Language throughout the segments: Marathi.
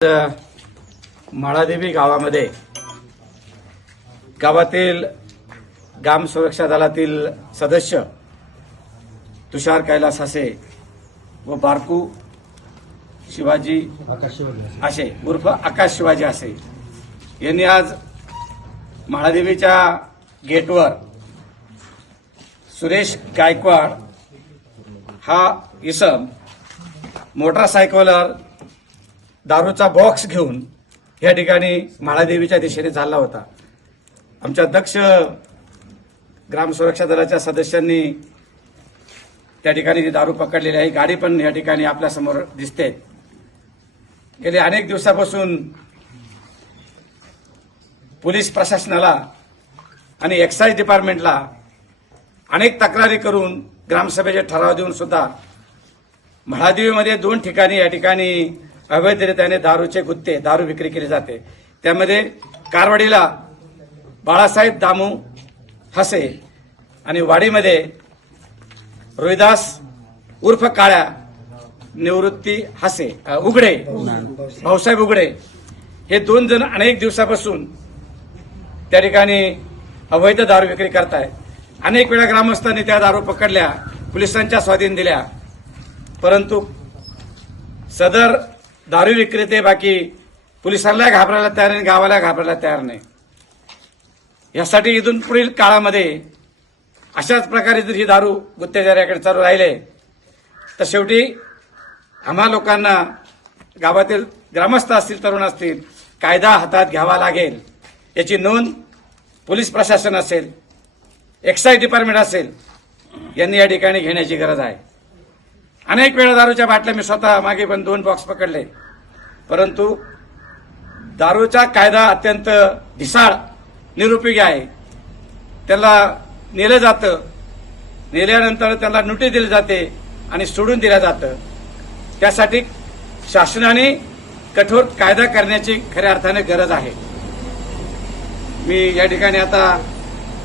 माळादेवी गावामध्ये गावातील ग्राम सुरक्षा दलातील सदस्य तुषार कैलास आसे व बारकू शिवाजी आसे उर्फ आकाश शिवाजी आसे यांनी आज माळादेवीच्या गेटवर सुरेश गायकवाड हा इसम मोटरसायकलवर दारूचा बॉक्स घेऊन या ठिकाणी माळादेवीच्या दिशेने चालला होता। आमच्या दक्ष ग्राम सुरक्षा दलाच्या सदस्यांनी त्या ठिकाणी जी दारू पकडलेली आहे, गाडी पण या ठिकाणी आपल्या समोर दिसते। गेले अनेक दिवसापासून पोलीस प्रशासनाला आणि एक्साइज डिपार्टमेंटला अनेक तक्रारी करून ग्रामसभेचे ठराव देऊन सुद्धा माळादेवीमध्ये 2 ठिकाणी या ठिकाणी अवैधरित्याने दारूचे गुत्ते दारू विक्री केली जाते। त्यामध्ये कारवाडीला बाळासाहेब दामू हसे आणि वाडीमध्ये रोहिदास उर्फ काळ्या निवृत्ती हसे उघडे भाऊसाहेब उघडे हे 2 जण अनेक दिवसापासून त्या ठिकाणी अवैध दारू विक्री करतायत। अनेक वेळा ग्रामस्थांनी त्या दारू पकडल्या, पोलिसांच्या स्वाधीन दिल्या, परंतु सदर दारू विक्रेते बाकी पोलिसांना घाबरायला तयार नाही, गावाला घाबरायला तयार नाही। यासाठी इथून पुढील काळामध्ये अशाच प्रकारे जर ही दारू गुत्तेदाराकडे चालू राहिले तर शेवटी आम्हा लोकांना गावातील ग्रामस्थ असतील, तरुण असतील, कायदा हातात घ्यावा लागेल। याची नोंद पोलीस प्रशासन असेल, एक्साइज डिपार्टमेंट असेल यांनी या ठिकाणी घेण्याची गरज आहे। अनेक वेळा दारूच्या बाटल्या मी स्वतः मागे पण 2 बॉक्स पकडले, परंतु दारूचा कायदा अत्यंत ढिसाळ निरुपयोगी आहे। त्याला नेलं जातं, नेल्यानंतर त्याला नोटीस दिली जाते आणि सोडून दिलं जातं। त्यासाठी शासनाने कठोर कायदा करण्याची खऱ्या अर्थाने गरज आहे। मी या ठिकाणी आता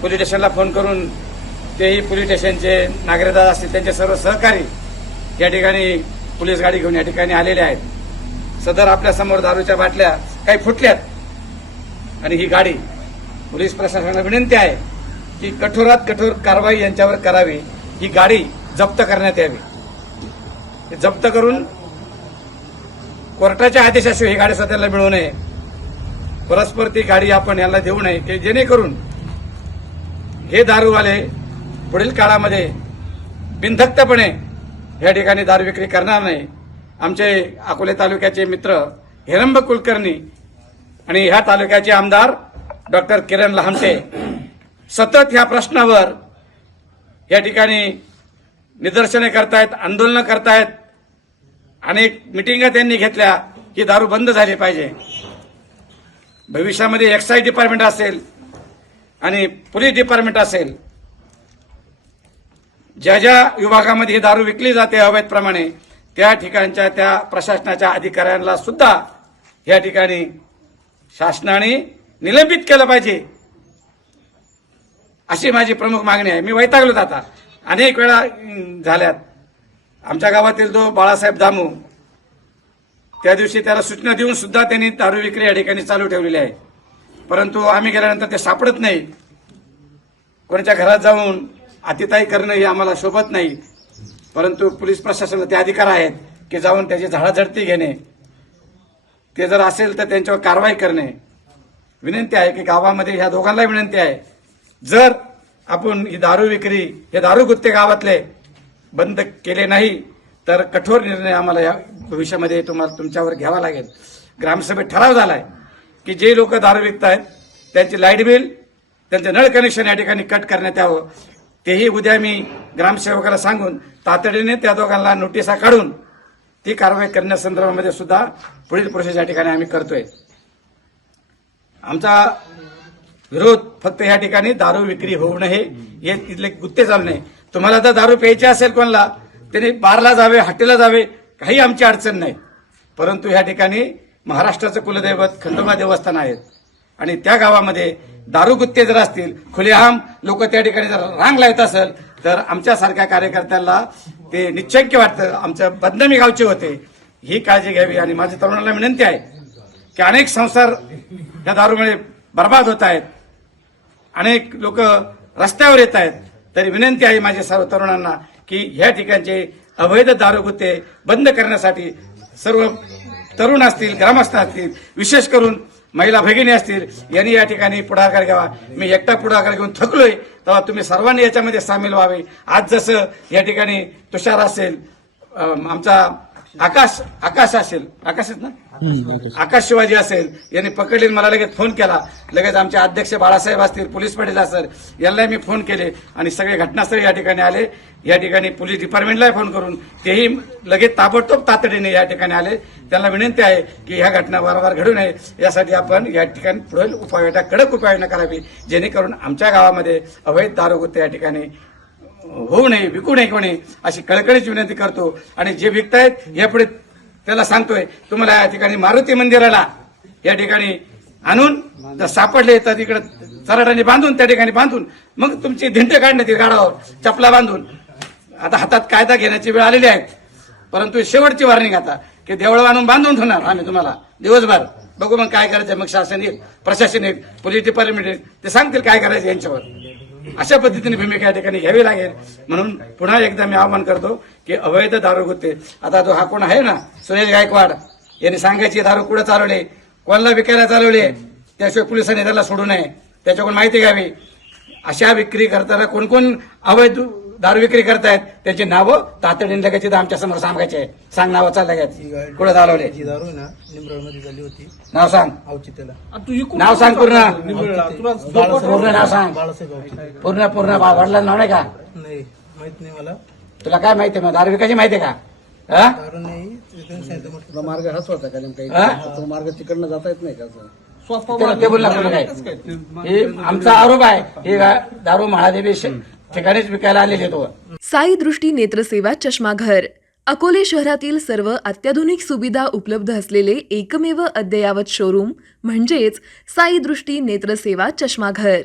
पोलीस स्टेशनला फोन करून तेही पोलीस स्टेशनचे नागरिकदार असतील त्यांचे सर्व सहकारी या ठिकाणी पोलीस गाडी घेऊन या ठिकाणी आलेले आहेत। सदर आपल्या समोर दारूच्या बाटल्या काही फुटल्यात आणि ही गाडी पोलीस प्रशासनाला विनंती आहे की कठोरात कठोर कारवाई यांच्यावर करावी। ही गाडी जप्त करण्यात यावी, जप्त करून कोर्टाच्या आदेशाशिवाय ही गाडी सध्याला मिळवू नये। परस्पर ती गाडी आपण यांना देऊ नये की जेणेकरून हे दारूवाले पुढील काळामध्ये बिनधक्कपणे या ठिकाणी दारू विक्री करणार नाही। आमचे अकोले तालुक्याचे मित्र हिरंब कुलकर्णी आणि ह्या तालुक्याचे आमदार डॉक्टर किरण लहामटे सतत ह्या प्रश्नावर या ठिकाणी निदर्शने करतायत, आंदोलनं करतायत। अनेक मिटिंगा त्यांनी घेतल्या की दारू बंद झाली पाहिजे। भविष्यामध्ये एक्साइज डिपार्टमेंट असेल आणि पोलीस डिपार्टमेंट असेल, ज्या ज्या विभागामध्ये ही दारू विकली जाते अवैधप्रमाणे त्या ठिकाणच्या त्या प्रशासनाच्या अधिकाऱ्यांना सुद्धा या ठिकाणी शासनाने निलंबित केलं पाहिजे, अशी माझी प्रमुख मागणी आहे। मी वैतागलो आता, अनेक वेळा झाल्यात। आमच्या गावातील जो बाळासाहेब दामू त्या दिवशी त्याला सूचना देऊन सुद्धा त्यांनी दारू विक्री या ठिकाणी चालू ठेवलेली आहे, परंतु आम्ही गेल्यानंतर ते सापडत नाही। कोणाच्या घरात जाऊन अतिताई करणं हे आम्हाला शोभत नाही, परंतु पोलीस प्रशासनाला ते अधिकार आहेत की जाऊन त्याची झाडाझडती घेणे, ते जर असेल तर त्यांच्यावर कारवाई करणे। विनंती आहे की गावामध्ये ह्या दोघांना विनंती आहे, जर आपण ही दारू विक्री हे दारू गुत्ते गावातले बंद केले नाही तर कठोर निर्णय आम्हाला या भविष्यामध्ये तुमच्यावर घ्यावा लागेल। ग्रामसभेत ठराव झालाय की जे लोक दारू विकतायत त्यांची लाईट बिल, त्यांचं नळ कनेक्शन या ठिकाणी कट करण्यात यावं। तेही उद्या मी ग्रामसेवकाला सांगून तातडीने त्या दोघांना नोटिसा काढून ती कारवाई करण्यासंदर्भामध्ये सुद्धा पुढील प्रोसेस या ठिकाणी आम्ही करतोय। आमचा विरोध फक्त या ठिकाणी दारू विक्री होऊ नये, हे इथले गुत्ते चालू नये। तुम्हाला जर दारू प्यायची असेल कोणाला, त्याने बारला जावे, हॉटेलला जावे, काही आमची अडचण नाही, परंतु या ठिकाणी महाराष्ट्राचं कुलदैवत खंडोबा देवस्थान आहेत आणि त्या गावामध्ये दारू गुत्ते जर असतील, खुलेआम लोक त्या ठिकाणी जर रांग लावत असेल तर आमच्यासारख्या कार्यकर्त्यांना ते निश्चक्य वाटतं, आमच्या बदनामी गावचे होते, ही काळजी घ्यावी। आणि माझ्या तरुणांना विनंती आहे की अनेक संसार या दारूमुळे बर्बाद होत आहेत, अनेक लोक रस्त्यावर येत आहेत. तरी विनंती आहे माझ्या सर्व तरुणांना की ह्या ठिकाणचे अवैध दारूगुत्ते बंद करण्यासाठी सर्व तरुण असतील, ग्रामस्थ असतील, विशेष करून महिला भगिनी असतील, यांनी या ठिकाणी पुढाकार घ्यावा. मी एकटा पुढाकार घेऊन थकलोय, तेव्हा तुम्ही सर्वांनी याच्यामध्ये सामील व्हावे. आज जसं या ठिकाणी तुषार असेल, आमचा आकाश असेल, आकाशच ना, आकाश शिवाजी असेल, यांनी पकडले, मला लगेच फोन केला. लगेच आमचे अध्यक्ष बाळासाहेब असतील, पोलीस पाटील असेल, यांना मी फोन केले आणि सगळे घटनास्थळी या ठिकाणी आले. या ठिकाणी पोलीस डिपार्टमेंटला फोन करून तेही लगेच ताबडतोब तातडीने या ठिकाणी आले. त्यांना विनंती आहे की ह्या घटना वारंवार घडू नये, यासाठी आपण या ठिकाणी पुढील उपाययोजना, कडक उपाययोजना करावी, जेणेकरून आमच्या गावामध्ये अवैध दारूगुत्ते या ठिकाणी होऊ नये, विकू नये कोणी, अशी कळकळीची विनंती करतो. आणि जे विकतायत यापुढे त्याला सांगतोय, तुम्हाला या ठिकाणी मारुती मंदिराला या ठिकाणी आणून जर सापडले तर तिकडे चराटाने बांधून, त्या ठिकाणी बांधून मग तुमची धिंड काढण्यात येईल, गाडावर चपला बांधून. आता हातात कायदा घेण्याची वेळ आलेली आहे, परंतु शेवटची वॉर्निंग आता की देवळं आणून बांधून ठेवणार आम्ही तुम्हाला दिवसभर. बघू मग काय करायचं, मग शासन येईल, प्रशासन येईल, पोलीस डिपार्टमेंट येईल, ते सांगतील काय करायचं यांच्यावर. अशा पद्धतीने भूमिका या ठिकाणी घ्यावी लागेल. म्हणून पुन्हा एकदा मी आवाहन करतो की अवैध दारूगुत्ते, आता जो हा कोण आहे ना, सुरेश गायकवाड, यांनी सांगायची दारू कुठं चालवले, कोणाला विकायला चालवले, त्याशिवाय पोलिसांनी त्याला सोडू नये, त्याच्याकडून माहिती घ्यावी. अशा विक्री करताना कोण कोण अवैध दारू विक्री करतायत त्याची नावं तातडीने लगेच आमच्या समोर सांगायचे. सांग नावं चाललं लगेच, कुठं चालवले, जी दारू ना निंबळमध्ये झाली होती, नाव सांग, औचित्याला नाव सांग, पूर्ण बाळासाहेब नाव सांग, औचित्य. पूर्ण वडिलांना नाव नाही का, नाही माहित नाही मला, तुला काय माहिती मग दारू विकायची माहिती का? हा? दारू नाही, त्यांनी सांगितलं म्हटलं. तुला मार्ग हाच होता का नेमका? हा? तो मार्ग तिकडनं जाता येत नाही का? ते बोलला तुला काय? हे आमचा आरोप आहे, हे दारू महादेवी ठिकाणीच विकायला आलेले तो. साई दृष्टी नेत्रसेवा चष्माघर अकोले शहरातील सर्व अत्याधुनिक सुविधा उपलब्ध असलेले एकमेव अद्ययावत शोरूम म्हणजेच साई दृष्टी नेत्रसेवा चष्माघर.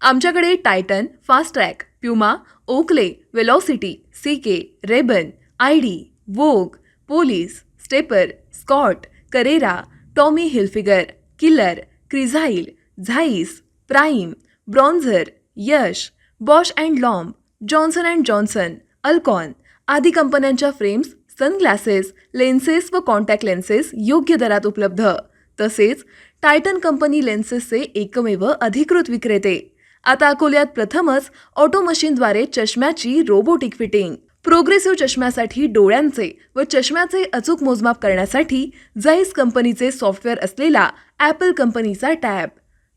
आमच्याकडे Titan, Fastrack, Puma, Oakley, Velocity, CK, Ray Ban, ID, Vogue, Police, Stepper, Scott, Carrera, Tommy Hilfiger, Killer, Crizal, Zeiss, Prime, Bronzer, Yash, Bausch and Lomb, Johnson and Johnson, Alcon आदी कंपन्यांच्या फ्रेम्स, सनग्लासेस, लेन्सेस व कॉन्टॅक्ट लेन्सेस योग्य दरात उपलब्ध. तसेच टायटन कंपनी लेन्सेसचे एकमेव अधिकृत विक्रेते. आता अकोल्यात प्रथमच ऑटो मशीनद्वारे चष्म्याची रोबोटिक फिटिंग. प्रोग्रेसिव्ह चष्म्यासाठी डोळ्यांचे व चष्म्याचे अचूक मोजमाप करण्यासाठी जाईस कंपनीचे सॉफ्टवेअर असलेला ॲपल कंपनीचा टॅब.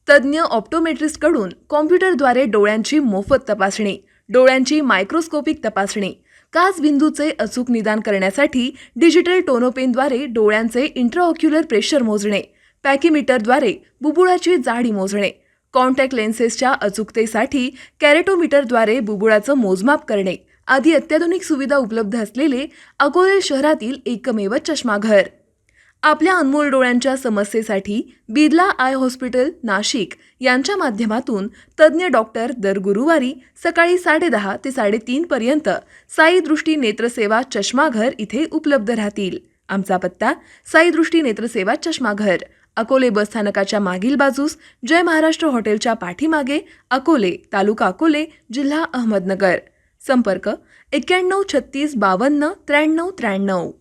तज्ज्ञ ऑप्टोमेट्रिस्टकडून कॉम्प्युटरद्वारे डोळ्यांची मोफत तपासणी, डोळ्यांची मायक्रोस्कोपिक तपासणी, काच बिंदूचे अचूक निदान करण्यासाठी डिजिटल टोनोपेनद्वारे डोळ्यांचे इंट्राऑक्युलर प्रेशर मोजणे, पॅकीमीटरद्वारे बुबुळाची जाडी मोजणे, कॉन्टॅक्ट लेन्सेसच्या अचूकतेसाठी कॅरेटोमीटरद्वारे बुबुळाचं मोजमाप करणे आदी अत्याधुनिक सुविधा उपलब्ध असलेले अकोले शहरातील एकमेव चष्माघर. आपल्या अनमोल डोळ्यांच्या समस्येसाठी बिर्ला आय हॉस्पिटल नाशिक यांच्या माध्यमातून तज्ज्ञ डॉक्टर दर गुरुवारी सकाळी 10:30 ते 3:30 पर्यंत साई दृष्टी नेत्रसेवा चष्माघर इथे उपलब्ध राहतील. आमचा पत्ता साई दृष्टी नेत्रसेवा चष्माघर, अकोले बसस्थानकाच्या मागील बाजूस, जय महाराष्ट्र हॉटेलच्या पाठीमागे, अकोले, तालुका अकोले, जिल्हा अहमदनगर. संपर्क 91 36 52 93 93.